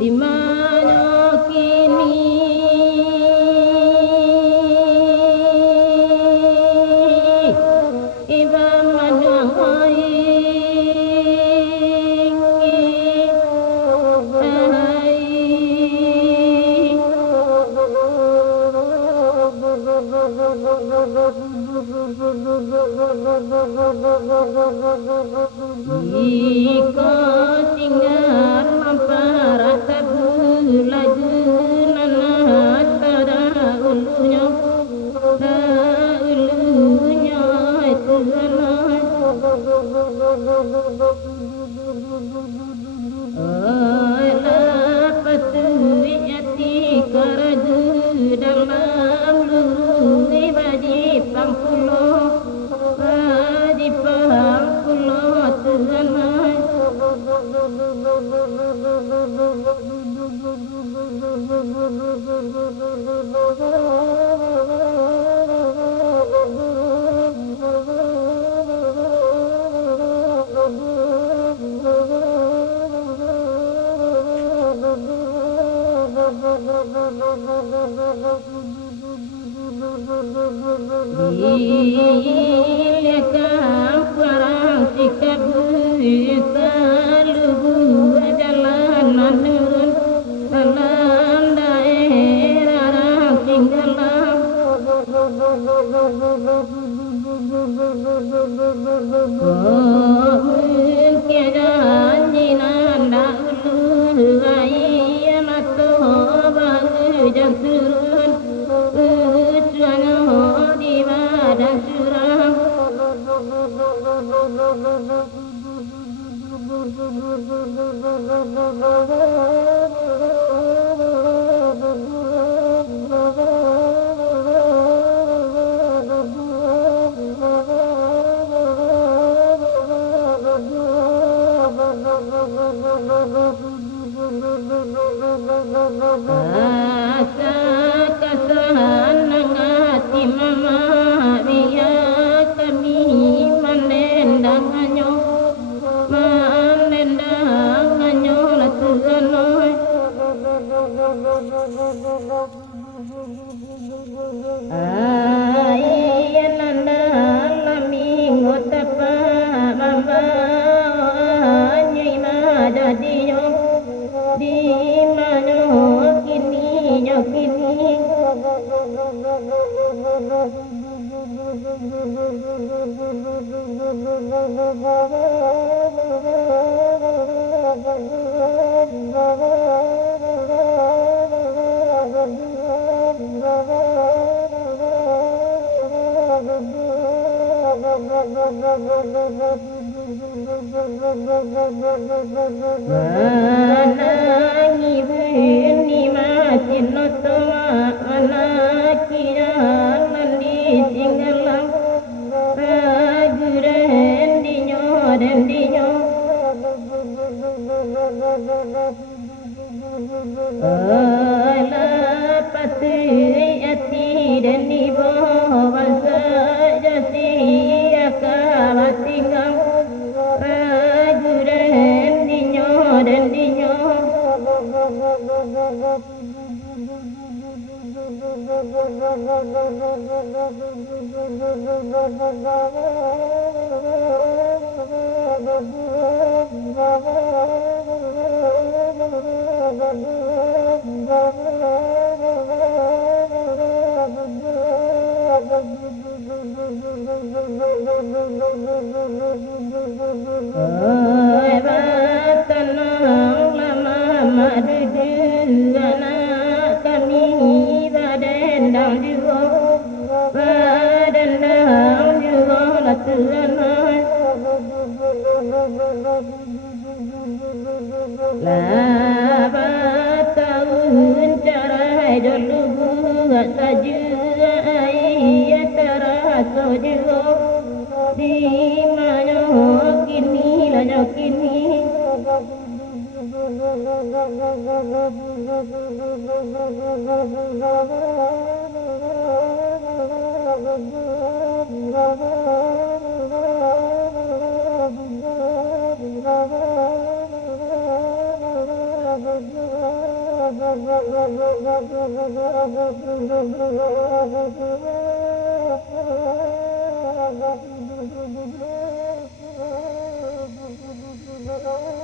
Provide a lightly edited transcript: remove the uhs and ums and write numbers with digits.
Di mana kini iba manahai jika tinggal mampara laju nanah tada ulunya itu lepas yati karaju dalam luri badi pangkulo Ilekam parang sikap selalu jalan menurun dalam daerah tinggalan mungkin janjinan dahulu ayam atau baru jam turun di badan suram asa kasanangati mama biya kami manendanganyo latuganoy ayananda lamingo tapa mama nyai madadiyo di manyo kini manangi bini matin notoma anakira nandi singgalang raguren dinyo ala patu ati dan ibo bangsa jati akawatingam raguren dinyo batanang lama madudu anak kami badendang juga latuganay labat tahun carai dulu saja ia terasa juga di mana kini lah kini Oh